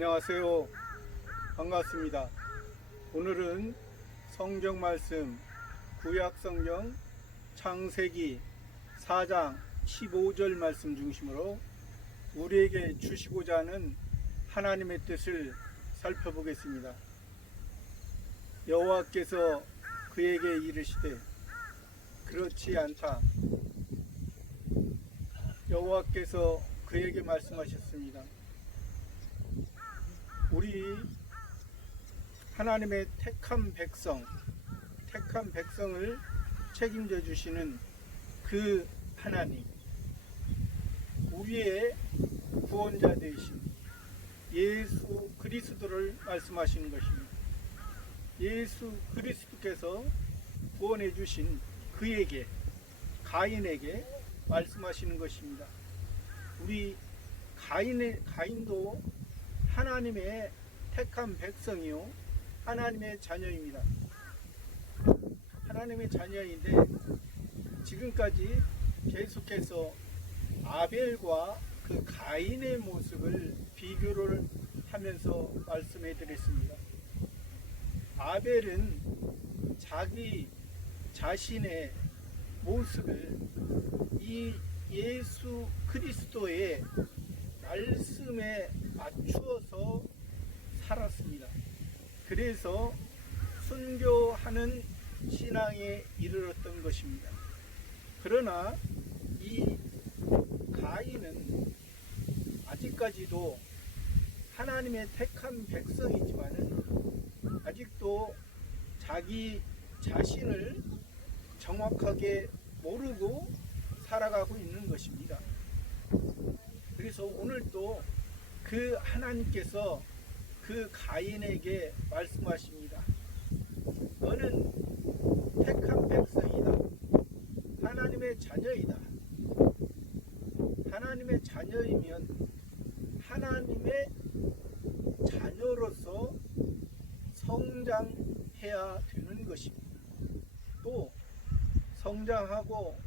안녕하세요. 반갑습니다. 오늘은 성경 말씀 구약성경 창세기 4장 15절 말씀 중심으로 우리에게 주시고자 하는 하나님의 뜻을 살펴보겠습니다. 여호와께서 그에게 이르시되 그렇지 않다. 여호와께서 그에게 말씀하셨습니다. 우리 하나님의 택한 백성을 책임져 주시는 그 하나님, 우리의 구원자 되신 예수 그리스도를 말씀하시는 것입니다. 예수 그리스도께서 구원해 주신 그에게, 가인에게 말씀하시는 것입니다. 우리 가인도 하나님의 택한 백성이요 하나님의 자녀입니다. 하나님의 자녀인데 지금까지 계속해서 아벨과 그 가인의 모습을 비교를 하면서 말씀해 드렸습니다. 아벨은 자기 자신의 모습을 이 예수 그리스도의 말씀에 맞추어서 살았습니다. 그래서 순교하는 신앙에 이르렀던 것입니다. 그러나 이 가인은 아직까지도 하나님의 택한 백성이지만은 아직도 자기 자신을 정확하게 모르고 살아가고 있는 것입니다. 그래서 오늘도 그 하나님께서 그 가인에게 말씀하십니다. 너는 택한 백성이다. 하나님의 자녀이다. 하나님의 자녀이면 하나님의 자녀로서 성장해야 되는 것입니다. 또 성장하고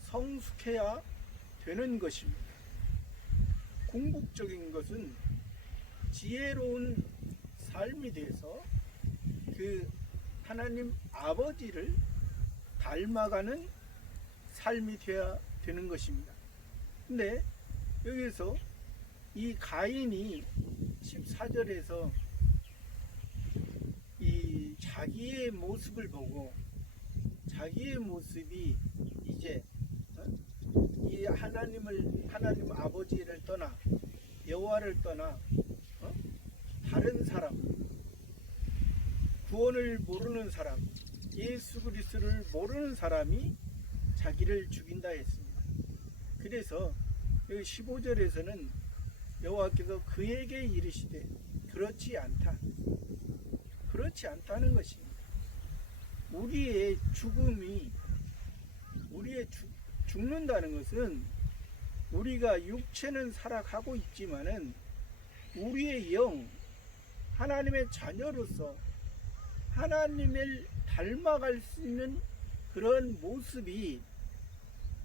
성숙해야 되는 것입니다. 궁극적인 것은 지혜로운 삶이 돼서 그 하나님 아버지를 닮아가는 삶이 되어야 되는 것입니다. 근데 여기서 이 가인이 14절에서 이 자기의 모습을 보고 자기의 모습이 이제 이 하나님 아버지를 떠나 여호와를 떠나 다른 사람, 구원을 모르는 사람, 예수 그리스도를 모르는 사람이 자기를 죽인다 했습니다. 그래서 여기 15절에서는 여호와께서 그에게 이르시되 그렇지 않다. 그렇지 않다는 것입니다. 우리의 죽음이 죽는다는 것은 우리가 육체는 살아가고 있지만은 우리의 영, 하나님의 자녀로서 하나님을 닮아갈 수 있는 그런 모습이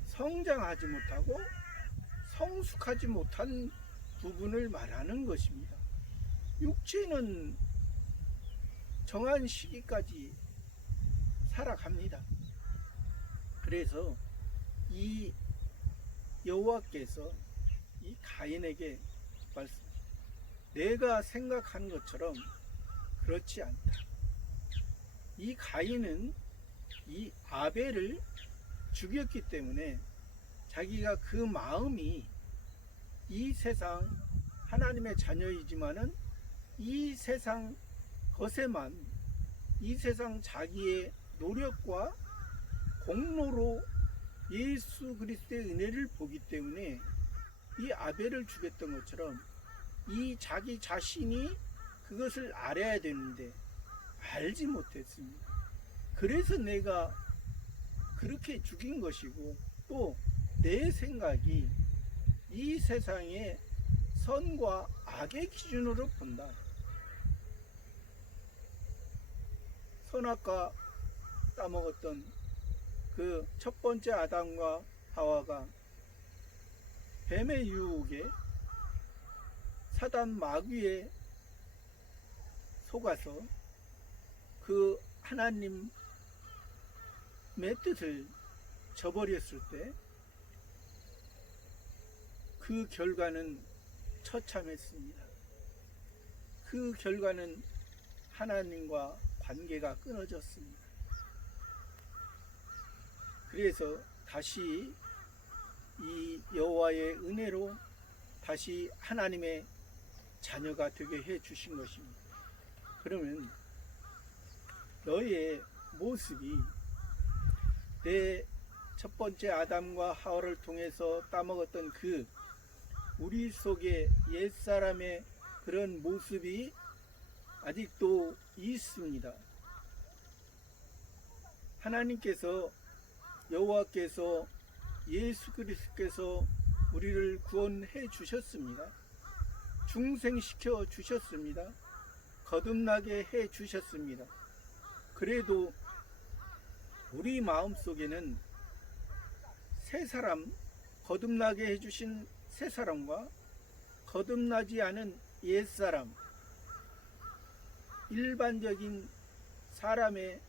성장하지 못하고 성숙하지 못한 부분을 말하는 것입니다. 육체는 정한 시기까지 살아갑니다. 그래서 이 여호와께서 이 가인에게 말씀, 내가 생각하는 것처럼 그렇지 않다. 이 가인은 이 아벨을 죽였기 때문에 자기가 그 마음이 이 세상 하나님의 자녀이지만은 이 세상 것에만, 이 세상 자기의 노력과 공로로 예수 그리스도의 은혜를 보기 때문에 이 아벨을 죽였던 것처럼 이 자기 자신이 그것을 알아야 되는데 알지 못했습니다. 그래서 내가 그렇게 죽인 것이고 또 내 생각이 이 세상의 선과 악의 기준으로 본다. 선악과 따먹었던 그 첫 번째 아담과 하와가 뱀의 유혹에 사단 마귀의 속아서 그 하나님의 뜻을 저버렸을 때 그 결과는 처참했습니다. 그 결과는 하나님과 관계가 끊어졌습니다. 그래서 다시 이 여호와의 은혜로 다시 하나님의 자녀가 되게 해 주신 것입니다. 그러면 너의 모습이 내 첫 번째 아담과 하와를 통해서 따먹었던 그 우리 속에 옛사람의 그런 모습이 아직도 있습니다. 하나님께서 여호와께서 예수 그리스도께서 우리를 구원해 주셨습니다. 중생시켜 주셨습니다. 거듭나게 해 주셨습니다. 그래도 우리 마음속에는 새 사람, 거듭나게 해주신 새 사람과 거듭나지 않은 옛 사람, 일반적인 사람의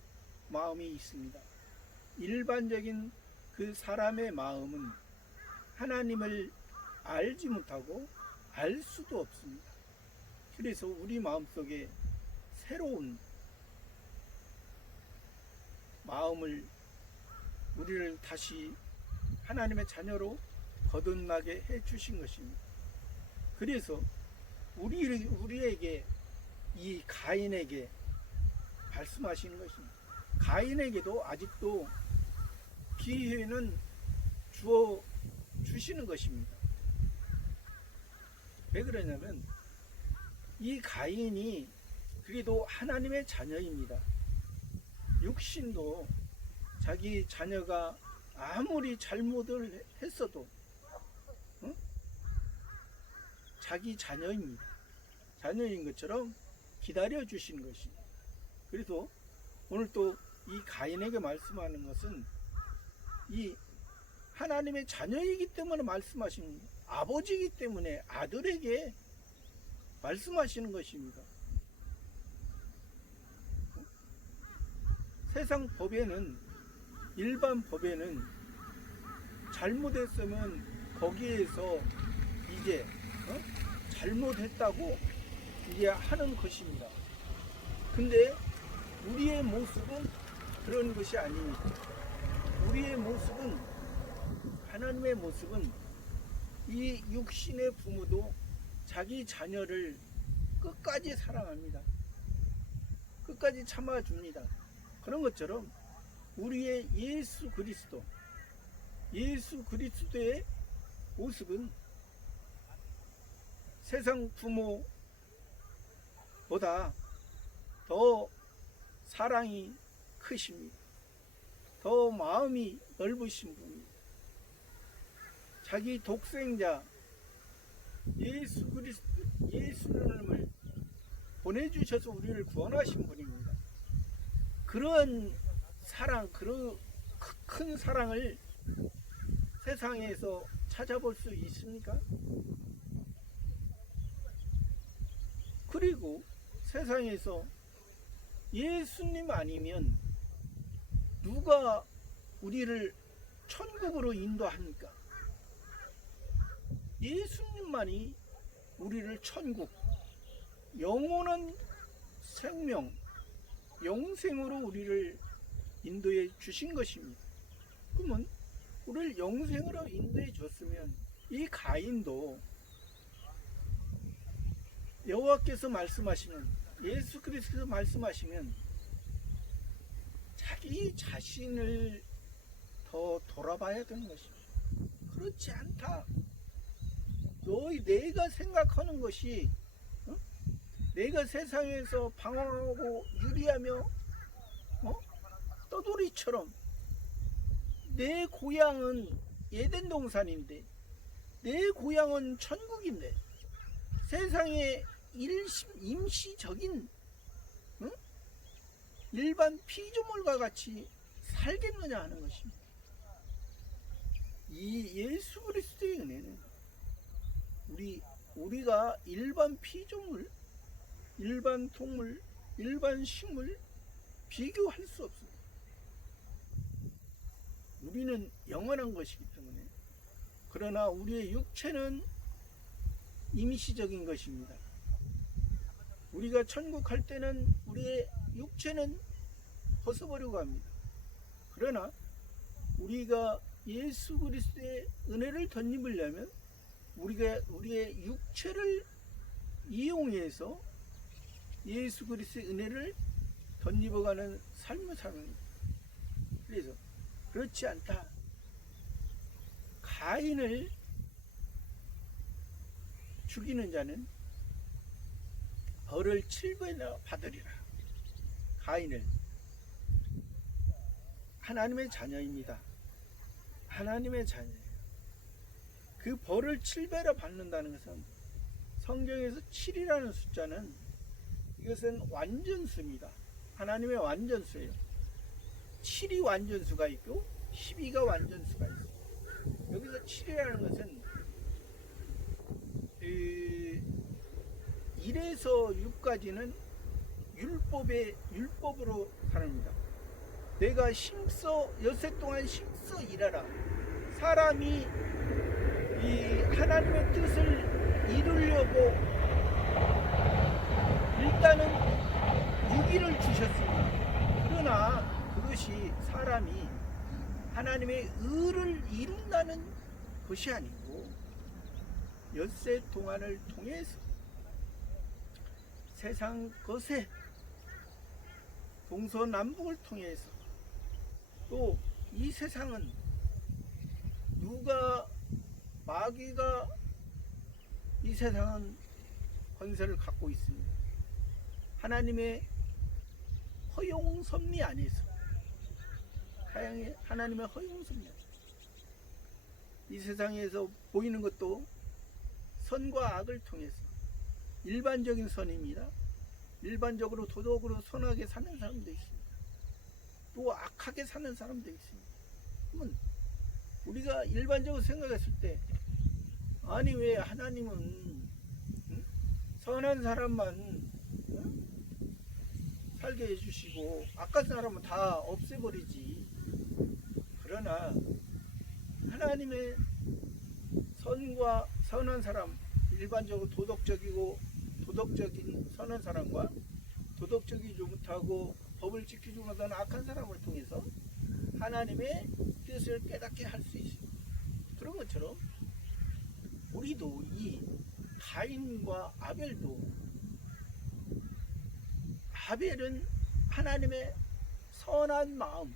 마음이 있습니다. 일반적인 그 사람의 마음은 하나님을 알지 못하고 알 수도 없습니다. 그래서 우리 마음속에 새로운 마음을 우리를 다시 하나님의 자녀로 거듭나게 해 주신 것입니다. 그래서 우리에게 이 가인에게 말씀하시는 것입니다. 가인에게도 아직도 기회는 주어 주시는 것입니다. 왜 그러냐면 이 가인이 그래도 하나님의 자녀입니다. 육신도 자기 자녀가 아무리 잘못을 했어도 자기 자녀입니다. 자녀인 것처럼 기다려 주신 것입니다. 그래서 오늘 또 이 가인에게 말씀하는 것은 이 하나님의 자녀이기 때문에 말씀하신 아버지이기 때문에 아들에게 말씀하시는 것입니다. 세상 법에는, 일반 법에는 잘못했으면 거기에서 이제 잘못했다고 이제 하는 것입니다. 근데 우리의 모습은 그런 것이 아닙니다. 우리의 모습은, 하나님의 모습은 이 육신의 부모도 자기 자녀를 끝까지 사랑합니다. 끝까지 참아줍니다. 그런 것처럼 우리의 예수 그리스도의 모습은 세상 부모보다 더 사랑이 크십니다. 더 마음이 넓으신 분입니다. 자기 독생자 예수 그리스도, 예수님을 보내주셔서 우리를 구원하신 분입니다. 그런 사랑, 그런 큰 사랑을 세상에서 찾아볼 수 있습니까? 그리고 세상에서 예수님 아니면 누가 우리를 천국으로 인도합니까? 예수님만이 우리를 천국, 영원한 생명, 영생으로 우리를 인도해 주신 것입니다. 그러면 우리를 영생으로 인도해 줬으면 이 가인도 여호와께서 말씀하시는, 예수 그리스도께서 말씀하시면 자기 자신을 더 돌아봐야 되는 것입니다. 그렇지 않다. 내가 생각하는 것이 내가 세상에서 방황하고 유리하며 떠돌이처럼 내 고향은 에덴 동산인데, 내 고향은 천국인데 세상에 임시적인 일반 피조물과 같이 살겠느냐 하는 것입니다. 이 예수 그리스도의 은혜는 우리가 일반 피조물, 일반 동물, 일반 식물 비교할 수 없습니다. 우리는 영원한 것이기 때문에. 그러나 우리의 육체는 임시적인 것입니다. 우리가 천국 갈 때는 우리의 육체는 벗어버리고 합니다. 그러나 우리가 예수 그리스도의 은혜를 덧입으려면 우리가 우리의 육체를 이용해서 예수 그리스도의 은혜를 덧입어가는 삶을 사는 겁니다. 그래서 그렇지 않다. 가인을 죽이는 자는 벌을 7배나 받으리라. 가인을 하나님의 자녀입니다. 하나님의 자녀예요. 그 벌을 7배나 받는다는 것은 성경에서 7이라는 숫자는 이것은 완전수입니다. 하나님의 완전수예요. 7이 완전수가 있고 12가 완전수가 있어요. 여기서 7이라는 것은 1에서 6까지는 율법으로 사릅니다. 내가 힘써 엿새 동안 힘써 일하라. 사람이 이 하나님의 뜻을 이루려고 일단은 유기를 주셨습니다. 그러나 그것이 사람이 하나님의 의를 이룬다는 것이 아니고 엿새 동안을 통해서 세상 것에 동서남북을 통해서 또 이 세상은 마귀가 이 세상은 권세를 갖고 있습니다. 하나님의 허용섭리 안에서 하나님의 허용섭리 안에서 이 세상에서 보이는 것도 선과 악을 통해서 일반적인 선입니다. 일반적으로 도덕으로 선하게 사는 사람도 있습니다. 또 악하게 사는 사람도 있습니다. 그러면 우리가 일반적으로 생각했을 때 아니 왜 하나님은 선한 사람만 살게 해주시고 악한 사람은 다 없애버리지. 그러나 하나님의 선과 선한 사람, 일반적으로 도덕적인 선한 사람과 도덕적이지 못하고 법을 지키지 못하는 악한 사람을 통해서 하나님의 뜻을 깨닫게 할 수 있습니다. 그런 것처럼 우리도 이 가인과 아벨은 하나님의 선한 마음,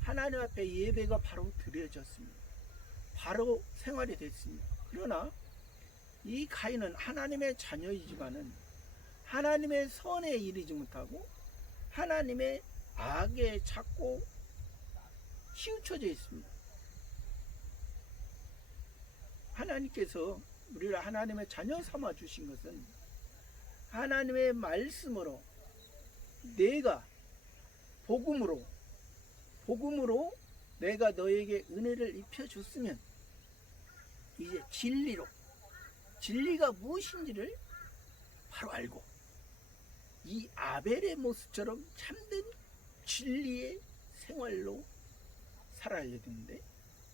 하나님 앞에 예배가 바로 드려졌습니다. 바로 생활이 됐습니다. 그러나 이 가인은 하나님의 자녀이지만은 하나님의 선에 이르지 못하고 하나님의 악에 자꾸 치우쳐져 있습니다. 하나님께서 우리를 하나님의 자녀 삼아 주신 것은 하나님의 말씀으로 내가 복음으로 내가 너에게 은혜를 입혀 줬으면 이제 진리가 무엇인지를 바로 알고 이 아벨의 모습처럼 참된 진리의 생활로 살아야 되는데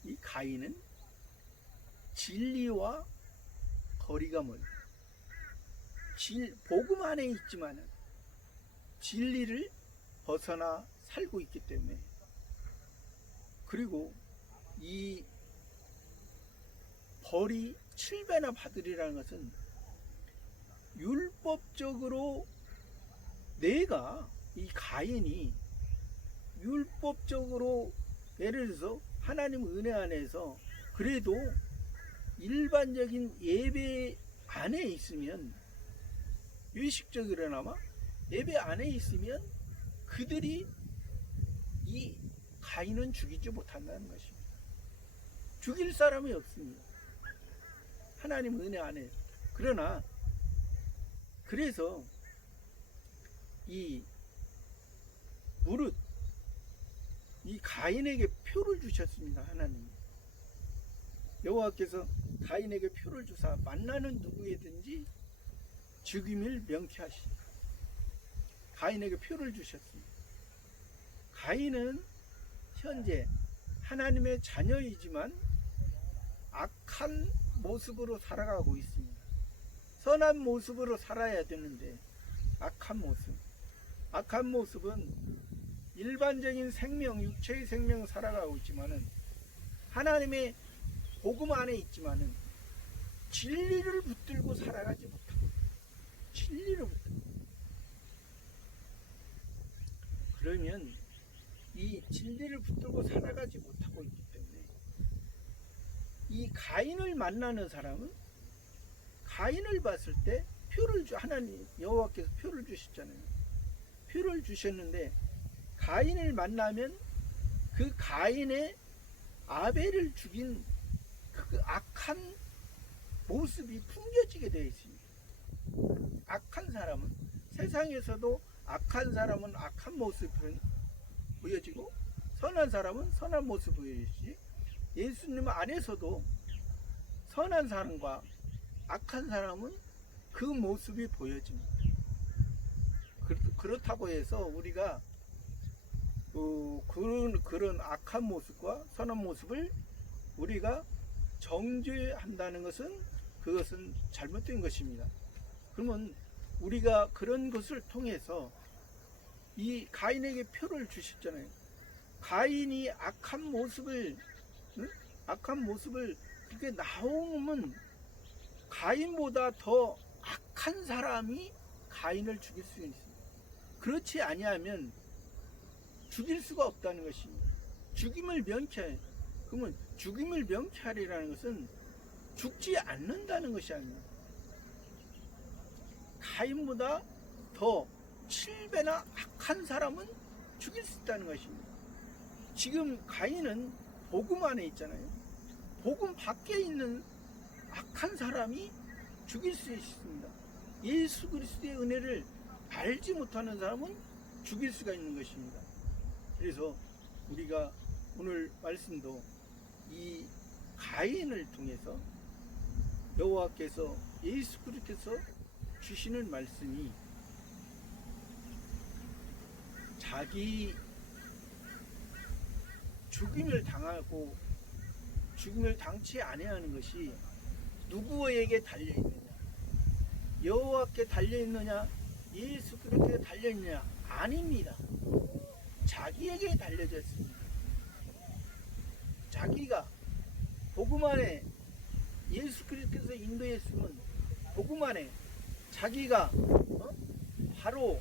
이 가인은 진리와 거리가 멀고 복음 안에 있지만은 진리를 벗어나 살고 있기 때문에 그리고 이 벌이 7배나 받으리라는 것은 율법적으로 내가 이 가인이 율법적으로 예를 들어서 하나님 은혜 안에서 그래도 일반적인 예배 안에 있으면 의식적으로나마 예배 안에 있으면 그들이 이 가인은 죽이지 못한다는 것입니다. 죽일 사람이 없습니다. 하나님 은혜 안에. 그러나 그래서 이 무릇 이 가인에게 표를 주셨습니다. 하나님 여호와께서 가인에게 표를 주사 만나는 누구에든지 죽임을 명쾌하시니 가인에게 표를 주셨습니다. 가인은 현재 하나님의 자녀이지만 악한 모습으로 살아가고 있습니다. 선한 모습으로 살아야 되는데 악한 모습은 일반적인 생명, 육체의 생명 살아가고 있지만은 하나님의 복음 안에 있지만은 진리를 붙들고 살아가지 못하고 진리를 붙들고, 그러면 이 진리를 붙들고 살아가지 못하고 있기 때문에 이 가인을 만나는 사람은 가인을 봤을 때 하나님 여호와께서 표를 주셨잖아요. 표를 주셨는데 가인을 만나면 그 가인의 아벨을 죽인 그 악한 모습이 풍겨지게 되어 있습니다. 악한 사람은, 세상에서도 악한 사람은 악한 모습을 보여지고 선한 사람은 선한 모습을 보여지지, 예수님 안에서도 선한 사람과 악한 사람은 그 모습이 보여집니다. 그렇다고 해서 우리가 그런 악한 모습과 선한 모습을 우리가 정죄한다는 것은 그것은 잘못된 것입니다. 그러면 우리가 그런 것을 통해서 이 가인에게 표를 주셨잖아요. 가인이 악한 모습을 그렇게 나오면 가인보다 더 악한 사람이 가인을 죽일 수 있습니다. 그렇지 아니하면 죽일 수가 없다는 것입니다. 죽임을 명쾌해. 그러면 죽임을 명쾌하리라는 것은 죽지 않는다는 것이 아닙니다. 가인보다 더 7배나 악한 사람은 죽일 수 있다는 것입니다. 지금 가인은 복음 안에 있잖아요. 복음 밖에 있는 악한 사람이 죽일 수 있습니다. 예수 그리스도의 은혜를 알지 못하는 사람은 죽일 수가 있는 것입니다. 그래서 우리가 오늘 말씀도 이 가인을 통해서 여호와께서, 예수 그리스도께서 주시는 말씀이 자기 죽임을 당하고 죽임을 당치 아니하는 것이 누구에게 달려있느냐, 여호와께 달려있느냐, 예수 그리스도에 달려있느냐? 아닙니다. 자기에게 달려져 있습니다. 자기가 복음 안에 예수 그리스도께서 인도했으면 복음 안에 자기가 바로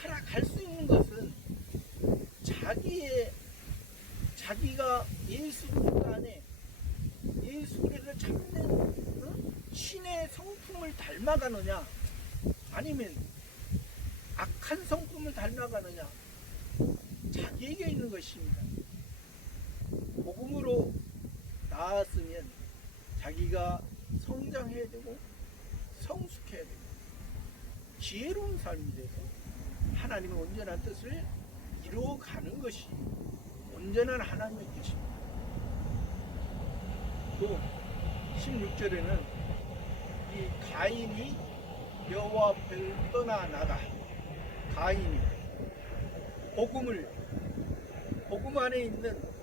살아갈 수 있는 것은 자기가 예수 그리스도 안에 예수 그리스도를 찾는 신의 성품을 닮아가느냐, 아니면 악한 성품을 닮아가느냐, 자기에게 있는 것입니다. 복음으로 나았으면 자기가 성장해야 되고 성숙해야 되고 지혜로운 삶이 되고 하나님의 온전한 뜻을 이루어가는 것이 온전한 하나님의 뜻입니다. 또 16절에는 이 가인이 여호와 앞을 떠나 나가, 가인이 복음 안에 있는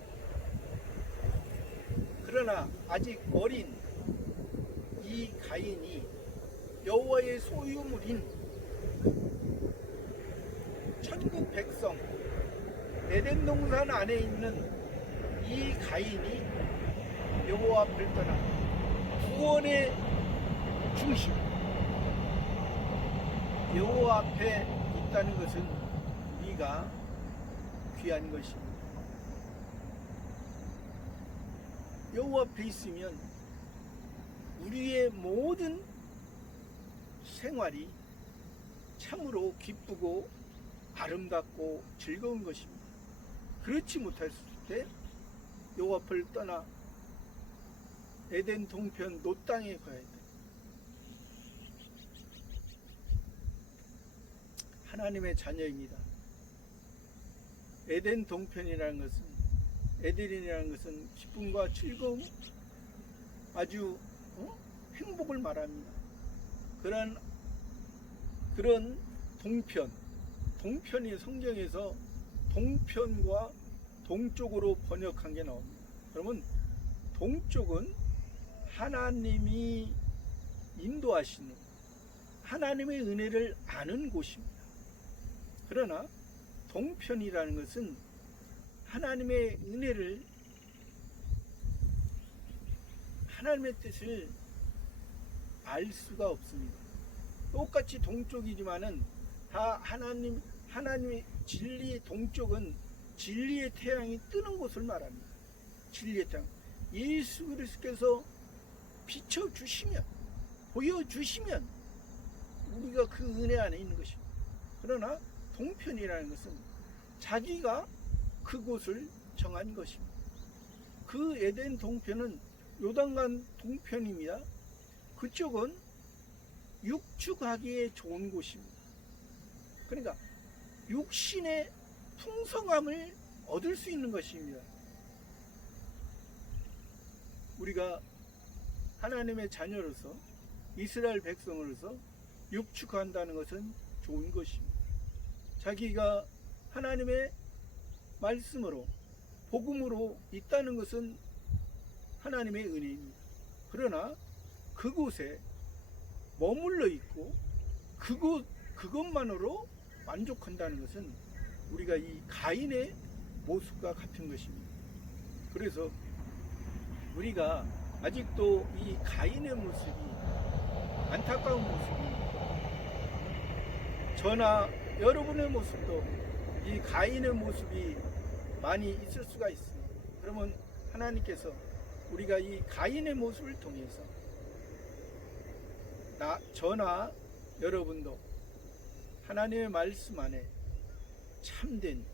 그러나 아직 어린 이 가인이 여호와의 소유물인 천국 백성 에덴 동산 안에 있는 이 가인이 여호와 앞을 떠나 구원의 중심 여호와 앞에 있다는 것은 우리가 귀한 것입니다. 여호와 앞에 있으면 우리의 모든 생활이 참으로 기쁘고 아름답고 즐거운 것입니다. 그렇지 못했을 때 여호와 앞을 떠나 에덴 동편 노 땅에 가야 돼. 하나님의 자녀입니다. 에덴 동편이라는 것은, 에덴이라는 것은 기쁨과 즐거움, 아주 행복을 말합니다. 그런 동편, 동편이 성경에서 동편과 동쪽으로 번역한 게 나옵니다. 그러면 동쪽은 하나님이 인도하시는 하나님의 은혜를 아는 곳입니다. 그러나 동편이라는 것은 하나님의 은혜를, 하나님의 뜻을 알 수가 없습니다. 똑같이 동쪽이지만은 다 하나님의 진리의 동쪽은 진리의 태양이 뜨는 곳을 말합니다. 진리의 태양. 예수 그리스도께서 비춰주시면, 보여주시면 우리가 그 은혜 안에 있는 것입니다. 그러나 동편이라는 것은 자기가 그곳을 정한 것입니다. 그 에덴 동편은 요단강 동편입니다. 그쪽은 육축하기에 좋은 곳입니다. 그러니까 육신의 풍성함을 얻을 수 있는 것입니다. 우리가 하나님의 자녀로서, 이스라엘 백성으로서 육축한다는 것은 좋은 것입니다. 자기가 하나님의 말씀으로, 복음으로 있다는 것은 하나님의 은혜입니다. 그러나 그곳에 머물러 있고 그것만으로 만족한다는 것은 우리가 이 가인의 모습과 같은 것입니다. 그래서 우리가 아직도 이 가인의 모습이, 안타까운 모습이, 저나 여러분의 모습도 이 가인의 모습이 많이 있을 수가 있습니다. 그러면 하나님께서 우리가 이 가인의 모습을 통해서 저나 여러분도 하나님의 말씀 안에 참된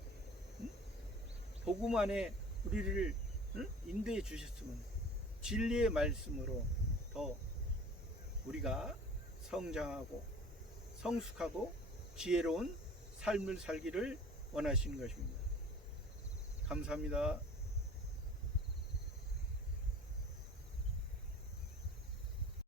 복음 안에 우리를 인도해 주셨으면 진리의 말씀으로 더 우리가 성장하고 성숙하고 지혜로운 삶을 살기를 원하시는 것입니다. 감사합니다.